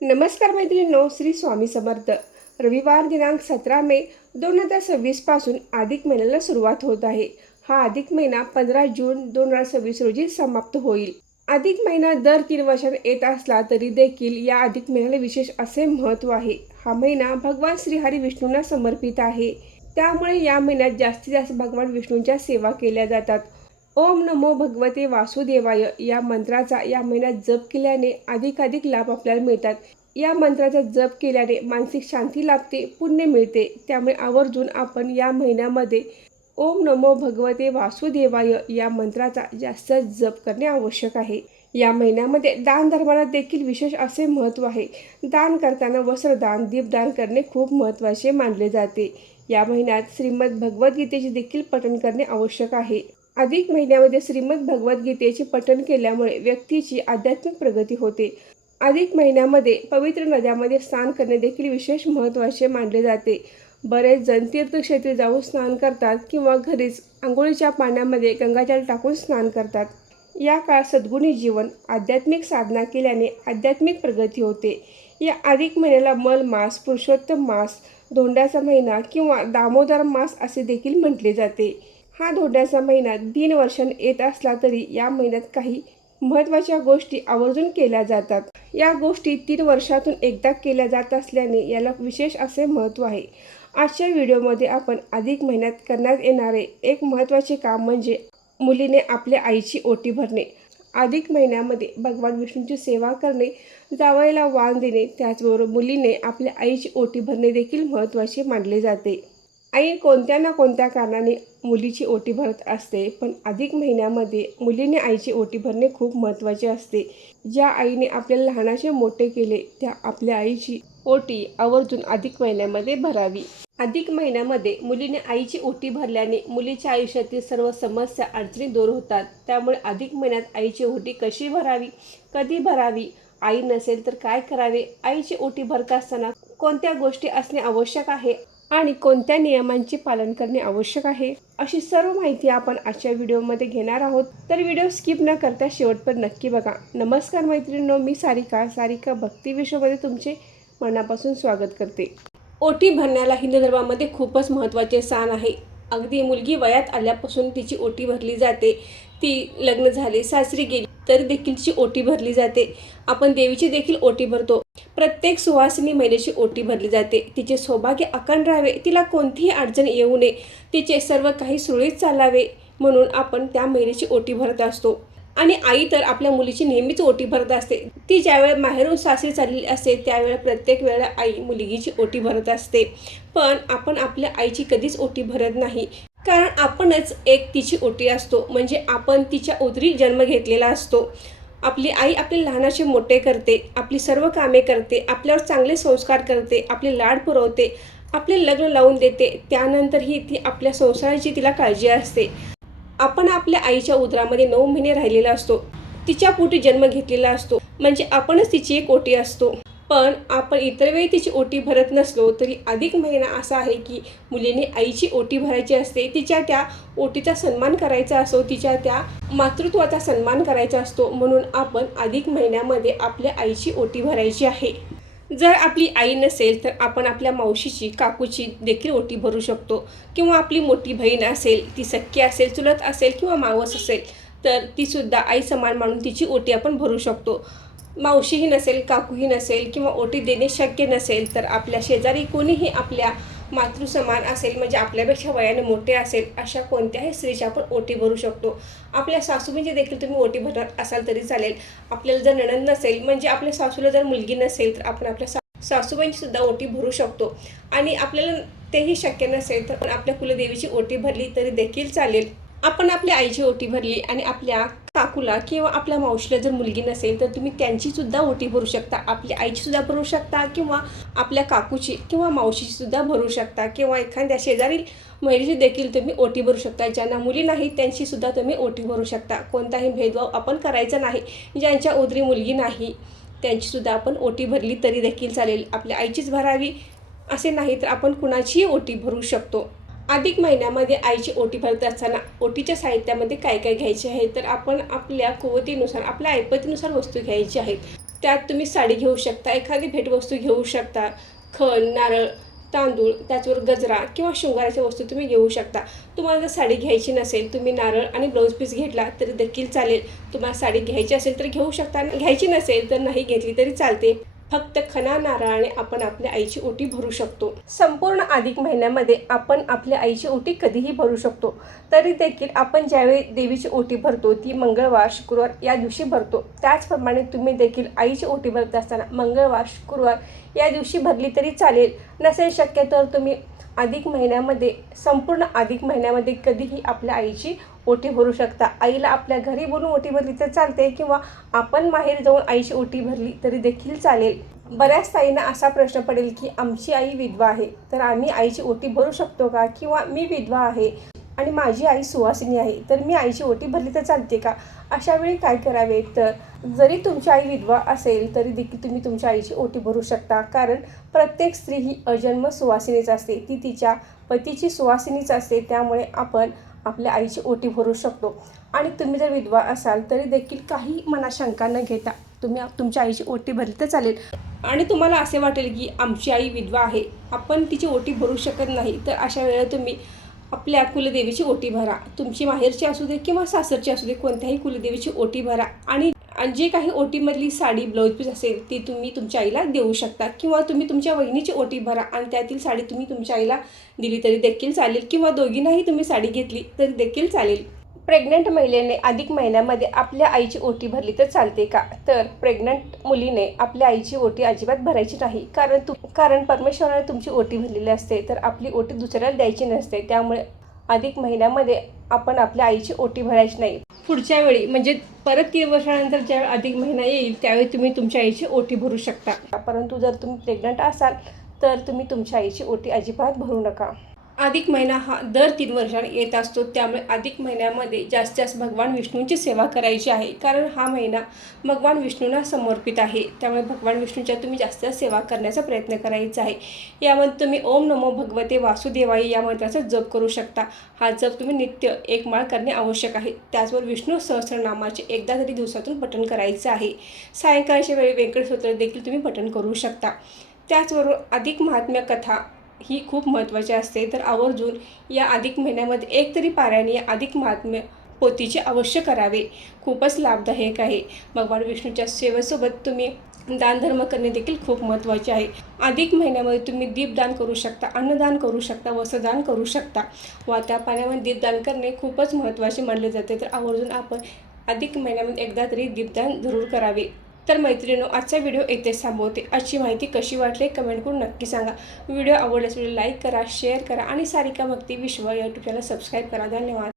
नमस्कार मैत्रिणींनो, श्री स्वामी समर्थ. रविवार दिनांक 17 मे 2026 पासून अधिक महिन्याला सुरुवात होत आहे. हा अधिक महिना 15 जून 2026 रोजी समाप्त होईल. अधिक महिना दर 3 वर्षांनी येत असला तरी देखील या अधिक महिन्याला विशेष असे महत्त्व आहे. हा महिना भगवान श्रीहरी विष्णूंना समर्पित आहे. त्यामुळे या महिन्यात जास्तीत जास्त भगवान विष्णूंच्या सेवा केल्या जातात. ओम नमो भगवते वासुदेवाय या मंत्राचा या महिन्यात जप केल्याने अधिकाधिक लाभ आपल्याला मिळतात. या मंत्राचा जप केल्याने मानसिक शांती लाभते, पुण्य मिळते. त्यामुळे आवर्जून आपण या महिन्यामध्ये ओम नमो भगवते वासुदेवाय या मंत्राचा जास्त जप करणे आवश्यक आहे. या महिन्यामध्ये दान धर्माला देखील विशेष असे महत्त्व आहे. दान करताना वस्त्रदान, दीपदान करणे खूप महत्त्वाचे मानले जाते. या महिन्यात श्रीमद भगवद्गीतेचे देखील पठण करणे आवश्यक आहे. अधिक महिन्यामध्ये श्रीमद भगवद्गीतेचे पठण केल्यामुळे व्यक्तीची आध्यात्मिक प्रगती होते. अधिक महिन्यामध्ये पवित्र नद्यांमध्ये स्नान करणे देखील विशेष महत्त्वाचे मानले जाते. बरेच जण तीर्थक्षेत्री जाऊन स्नान करतात किंवा घरीच आंघोळीच्या पाण्यामध्ये गंगाजल टाकून स्नान करतात. या काळात सद्गुणी जीवन, आध्यात्मिक साधना केल्याने आध्यात्मिक प्रगती होते. या अधिक महिन्याला मल मास, पुरुषोत्तम मास, धोंड्याचा महिना किंवा दामोदर मास असे देखील म्हटले जाते. हा धोंड्याचा महिना 3 वर्षांनी येत असला तरी या महिन्यात काही महत्त्वाच्या गोष्टी आवर्जून केल्या जातात. या गोष्टी 3 वर्षातून एकदा केल्या जात असल्याने याला विशेष असे महत्त्व आहे. आजच्या व्हिडिओमध्ये आपण अधिक महिन्यात करण्यात येणारे एक महत्त्वाचे काम म्हणजे मुलीने आपल्या आईची ओटी भरणे. अधिक महिन्यामध्ये भगवान विष्णूंची सेवा करणे, जावयाला वाण देणे, त्याचबरोबर मुलीने आपल्या आईची ओटी भरणे देखील महत्त्वाचे मानले जाते. आई कोणत्या ना कोणत्या कारणाने मुलीची ओटी भरत असते, पण अधिक महिन्यामध्ये मुलीने आईची ओटी भरणे खूप महत्त्वाचे असते. ज्या आईने आपल्याला लहानाचे मोठे केले त्या आपल्या आईची ओटी आवर्जून अधिक महिन्यामध्ये भरावी. अधिक महिन्यामध्ये मुलीने आईची ओटी भरल्याने मुलीच्या आयुष्यातील सर्व समस्या, अडचणी दूर होतात. त्यामुळे अधिक महिन्यात आईची ओटी कशी भरावी, कधी भरावी, आई नसेल तर काय करावे, आईची ओटी भरत असताना कोणत्या गोष्टी असणे आवश्यक आहे आणि कोणत्या नियमांचे पालन करणे आवश्यक आहे, अशी सर्व माहिती आपण आजच्या व्हिडिओमध्ये घेणार आहोत. तर व्हिडिओ स्किप न करता शेवटपर्यंत नक्की बघा. नमस्कार मैत्रिणींनो, मी सारिका भक्ती विश्वमध्ये तुमचे मनापासून स्वागत करते. ओटी भरण्याला हिंदू धर्मामध्ये खूपच महत्त्वाचे स्थान आहे. अगदी मुलगी वयात आल्यापासून तिची ओटी भरली जाते. ती लग्न झाले, सासरी गेली तरी देखील तिची ओटी भरली जाते. आपण देवीची देखील ओटी भरतो. प्रत्येक सुवासिनी महिलेची ओटी भरली जाते. तिचे सौभाग्य अखंड राहावे, तिला कोणतीही अडचण येऊ नये, तिचे सर्व काही सुरळीत चालावे म्हणून आपण त्या महिलेची ओटी भरत असतो. आणि आई तर आपल्या मुलीची नेहमीच ओटी भरत असते. ती ज्यावेळेस माहेरून सासरी चाललेली असते त्यावेळेला प्रत्येक वेळेला आई मुलगीची ओटी भरत असते. पण आपण आपल्या आईची कधीच ओटी भरत नाही, कारण आपणच एक तिची ओटी असतो. म्हणजे आपण तिच्या उदरी जन्म घेतलेला असतो. आपली आई आपले लहानाचे मोठे करते, आपली सर्व कामे करते, आपल्यावर चांगले संस्कार करते, आपले लाड पुरवते, आपले लग्न लावून देते. त्यानंतरही ती आपल्या संसाराची तिला काळजी असते. आपण आपल्या आईच्या उदरामध्ये 9 महिने राहिलेला असतो, तिच्या पोटी जन्म घेतलेला असतो. म्हणजे आपणच तिची एक ओटी असतो. पण आपण इतर वेळी तिची ओटी भरत नसलो तरी अधिक महिना असा आहे की मुलीने आईची ओटी भरायची असते. तिच्या त्या ओटीचा सन्मान करायचा असतो, तिच्या त्या मातृत्वाचा सन्मान करायचा असतो. म्हणून आपण अधिक महिन्यामध्ये आपल्या आईची ओटी भरायची आहे. जर आपली आई नसेल तर आपण आपल्या मावशीची, काकूची देखील ओटी भरू शकतो. किंवा आपली मोठी बहीण असेल, ती सख्खी असेल, चुलत असेल किंवा मावस असेल तर तीसुद्धा आई समान मानून तिची ओटी आपण भरू शकतो. मावशीही नसेल, काकूही नसेल किंवा ओटी देणे शक्य नसेल तर आपल्या शेजारी कोणीही आपल्या मातृसमान असेल, म्हणजे आपल्यापेक्षा वयाने मोठे असेल, अशा कोणत्याही स्त्रीची आपण ओटी भरू शकतो. आपल्या सासूबाईंची देखील तुम्ही ओटी भरत असाल तरी चालेल. आपल्याला जर नणंद नसेल, म्हणजे आपल्या सासूला जर मुलगी नसेल तर आपण आपल्या सासूबाईंची सुद्धा ओटी भरू शकतो. आणि आपल्याला तेही शक्य नसेल तर आपल्या कुलदेवीची ओटी भरली तरी देखील चालेल. आपण आपल्या आईची ओटी भरली आणि आपल्या काकूला किंवा आपल्या मावशीला जर मुलगी नसेल तर तुम्ही त्यांची सुद्धा ओटी भरू शकता. आपल्या आईची सुद्धा भरू शकता किंवा आपल्या काकूची किंवा मावशीची सुद्धा भरू शकता. किंवा एखाद्या शेजारील महिलेची देखील तुम्ही ओटी भरू शकता. ज्यांना मुली नाहीत त्यांची सुद्धा तुम्ही ओटी भरू शकता. कोणताही भेदभाव आपण करायचा नाही. ज्यांच्या उदरी मुलगी नाही त्यांची सुद्धा आपण ओटी भरली तरी देखील चालेल. आपल्या आईचीच भरावी असे नाही तर आपण कुणाचीही ओटी भरू शकतो. अधिक महिन्यामध्ये आईची ओटी भरत असताना ओटीच्या साहित्यामध्ये काय काय घ्यायचे आहे तर आपण आपल्या कुवतीनुसार, आपल्या ऐपतीनुसार वस्तू घ्यायची आहेत. त्यात तुम्ही साडी घेऊ शकता, एखादी भेटवस्तू घेऊ शकता, खण, नारळ, तांदूळ, त्याचबरोबर गजरा किंवा शृंगाराच्या वस्तू तुम्ही घेऊ शकता. तुम्हाला जर साडी घ्यायची नसेल, तुम्ही नारळ आणि ब्लाऊज पीस घेतला तरी देखील चालेल. तुम्हाला साडी घ्यायची असेल तर घेऊ शकता, घ्यायची नसेल तर नाही घेतली तरी चालते. फक्त खणा नारळाने आपण आपल्या आईची ओटी भरू शकतो. संपूर्ण अधिक महिन्यामध्ये आपण आपल्या आईची ओटी कधीही भरू शकतो. तरी देखील आपण ज्यावेळी देवीची ओटी भरतो ती मंगळवार, शुक्रवार या दिवशी भरतो. त्याचप्रमाणे तुम्ही देखील आईची ओटी भरत असताना मंगळवार, शुक्रवार या दिवशी भरली तरी चालेल. नसेल शक्य तर तुम्ही अधिक महिन्यामध्ये, संपूर्ण अधिक महिन्यामध्ये कधीही आपल्या आईची ओटी भरू शकता. आईला आपल्या घरी बोलून ओटी भरली तर चालते किंवा आपण माहेर जाऊन आईची ओटी भरली तरी देखील चालेल. बऱ्याच ताईंना असा प्रश्न पडेल की आमची आई विधवा आहे, तर आम्ही आईची ओटी भरू शकतो का? किंवा मी विधवा आहे आणि माझी आई सुवासिनी आहे, तर मी आईची ओटी भरली तर चालते का? अशा वेळी काय करावे? तर जरी तुमची आई विधवा असेल तरी देखील तुम्ही तुमच्या आईची ओटी भरू शकता. कारण प्रत्येक स्त्री ही अजन्म सुवासिनीच असते, ती तिच्या पतीची सुवासिनीच असते. त्यामुळे आपण आपल्या आईची ओटी भरू शकतो. आणि तुम्ही जर विधवा असाल तरी देखील काही मनात शंका न घेता तुम्ही तुमच्या आईची ओटी भरली तर चालेल. आणि तुम्हाला असे वाटेल की आमची आई विधवा आहे, आपण तिची ओटी भरू शकत नाही, तर अशा वेळेला तुम्ही आपल्या कुलदेवीची ओटी भरा. तुमची माहेरची असू दे किंवा सासरची असू दे, कोणत्याही कुलदेवीची ओटी भरा. आणि जे काही ओटीमधली साडी, ब्लाऊज पीस असेल ती तुम्ही तुमच्या आईला देऊ शकता. किंवा तुम्ही तुमच्या वहिनीची ओटी भरा आणि त्यातील साडी तुम्ही तुमच्या आईला दिली तरी देखील चालेल. किंवा दोघींनाही तुम्ही साडी घेतली तरी देखील चालेल. प्रेग्नंट महिलेने अधिक महिन्यामध्ये आपल्या आईची ओटी भरली तर चालते का? तर प्रेग्नंट मुलीने आपल्या आईची ओटी अजिबात भरायची नाही. कारण परमेश्वराने तुमची ओटी भरलेली असते, तर आपली ओटी दुसऱ्याला द्यायची नसते. त्यामुळे अधिक महिन्यामध्ये आपण आपल्या आईची ओटी भरायची नाही. पुढच्या वेळी म्हणजे परत 3 वर्षानंतर ज्यावेळी अधिक महिना येईल त्यावेळी तुम्ही तुमच्या आईची ओटी भरू शकता. परंतु जर तुम्ही प्रेग्नंट असाल तर तुम्ही तुमच्या आईची ओटी अजिबात भरू नका. अधिक महिना हा दर 3 वर्षांनी येत असतो. त्यामुळे अधिक महिन्यामध्ये जास्तीत जास्त भगवान विष्णूंची सेवा करायची आहे. कारण हा महिना भगवान विष्णूंना समर्पित आहे. त्यामुळे भगवान विष्णूंच्या तुम्ही जास्त सेवा करण्याचा प्रयत्न करायचा आहे. यामध्ये तुम्ही ओम नमो भगवते वासुदेवाय या मंत्राचा जप करू शकता. हा जप तुम्ही नित्य 1 माळ करणे आवश्यक आहे. त्याचबरोबर विष्णू सहस्रनामाचे एकदा तरी दिवसातून पठण करायचं आहे. सायंकाळच्या वेळी व्यंकट स्तोत्र देखील तुम्ही पठण करू शकता. त्याचबरोबर अधिक महात्म्य कथा ही खूप महत्त्वाची असते. तर आवर्जून या अधिक महिन्यामध्ये एक तरी पारायण या अधिक महात्म्य पोथीचे अवश्य करावे. खूपच लाभदायक आहे. भगवान विष्णूच्या सेवेसोबत तुम्ही दानधर्म करणे देखील खूप महत्त्वाचे आहे. अधिक महिन्यामध्ये तुम्ही दीपदान करू शकता, अन्नदान करू शकता, वस्त्रदान करू शकता. वाहत्या पाण्यामध्ये दीपदान करणे खूपच महत्त्वाचे मानले जाते. तर आवर्जून आपण अधिक महिन्यामध्ये एकदा तरी दीपदान जरूर करावे. तर मैत्रिणींनो, आजचा व्हिडिओ इथेच थांबवते. आजची माहिती कशी वाटली कमेंट करून नक्की सांगा. व्हिडिओ आवडल्यास व्हिडिओ लाईक करा, शेअर करा आणि सारिका भक्ती विश्व यूट्यूब चॅनल सबस्क्राईब करा. धन्यवाद.